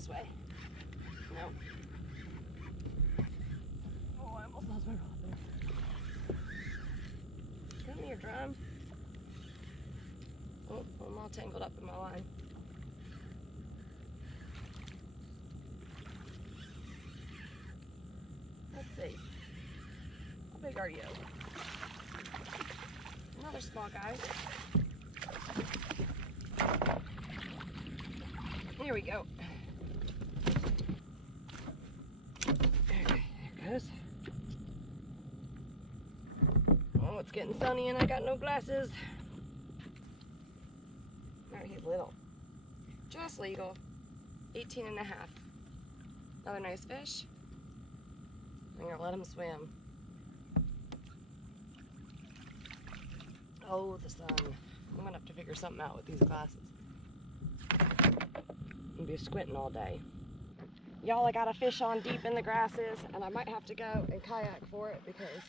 this way. No. Oh, I almost lost my rod there. Come here, drum. Oh, I'm all tangled up in my line. Let's see. How big are you? Another small guy. Here we go. Okay, there it goes. Oh, it's getting sunny and I got no glasses. There, he's little. Just legal. 18 and a half. Another nice fish. I'm gonna let him swim. Oh, the sun. I'm gonna have to figure something out with these glasses. I'm gonna be squinting all day. Y'all, I got a fish on deep in the grasses and I might have to go and kayak for it because